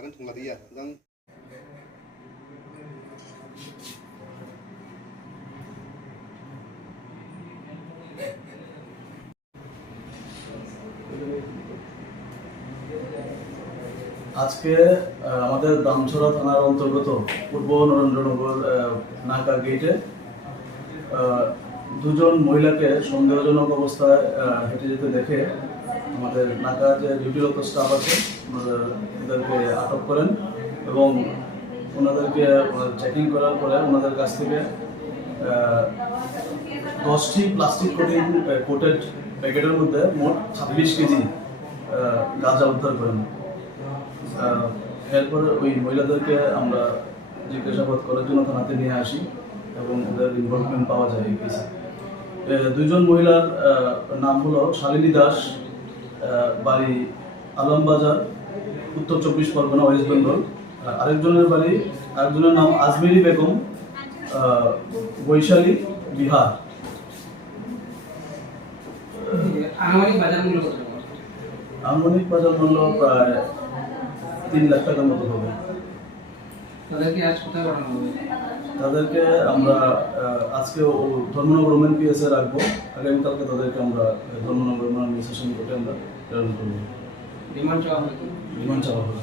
Kananถึงมาดีอ่ะต้องআজকে আমাদের দামছড়া থানার অন্তর্গত পূর্ব নরেন্দ্রনগর নাকা গেটে দুজন মহিলাকে সন্দেহজনক অবস্থায় হেঁটে যেতে দেখে আমাদের নাকার যে ডিউটিরত স্টাফ আছে ওনাদেরকে আটক করেন এবং ওনাদেরকে চেকিং করার পরে ওনাদের কাছ থেকে 10টি প্লাস্টিক কোটেড প্যাকেটের মধ্যে মোট 26 কেজি গাঁজা উদ্ধার করেন। এরপরে ওই মহিলাদেরকে আমরা জিজ্ঞাসাবাদ করার জন্য থানাতে নিয়ে আসি এবং ওদের ইনভলভমেন্ট পাওয়া যায় এই কেসে। দুইজন মহিলার নাম হলো শালিনী দাস, বাড়ি আলমবাজার, উত্তর 24 পরগনা, ওয়েস্ট বেঙ্গল। আরেকজনের নাম আজমেরি বেগম, বৈশালী, বিহার। আনুমানিক বাজার মূল্য প্রায় 3 লাখ টাকার মতো হবে। তাদেরকে আমরা আজকে ধর্মনগর ওমেন পিএসএ রাখবো। আগামীকালকে তাদেরকে আমরা ধর্মনগর ওমেন সেশন কোর্টে আমরা প্রেরণ করবো। রিমান্ড চাওয়া হবে।